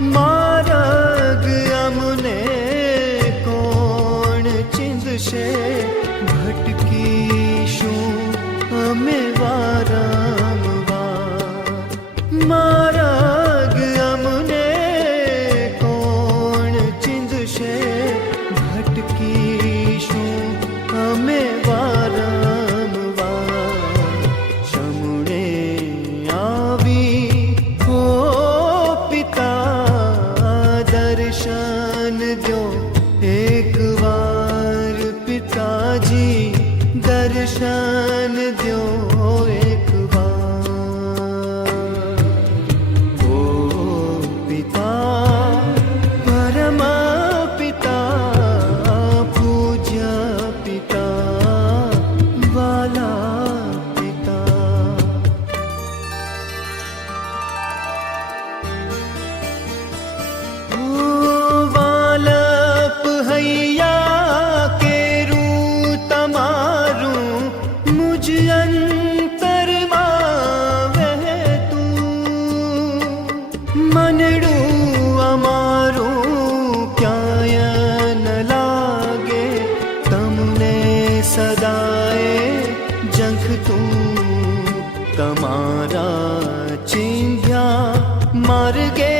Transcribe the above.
માર્ગ અમને કોણ ચીંધશે, ભટકીશું અમે વારંવાર. માર્ગ અમને કોણ ચીંધશે, ભટકીશું અમે વારંવાર. શમુણે આવી હો પિતા, દર્શન દો એક વાર પિતાજી, દર્શન દો એક વાર. ઓ પિતા, પરમ પિતા, પૂજ્ય પિતા, વાલા પિતા. ઓ વાલપ હૈયા કેરું તમારું, મુજ અંતરમાં વહેતું. મનડું અમારું ક્યાંય ન લાગે, તમને સદાએ ઝંખતું. તમારા ચીંધ્યા માર્ગે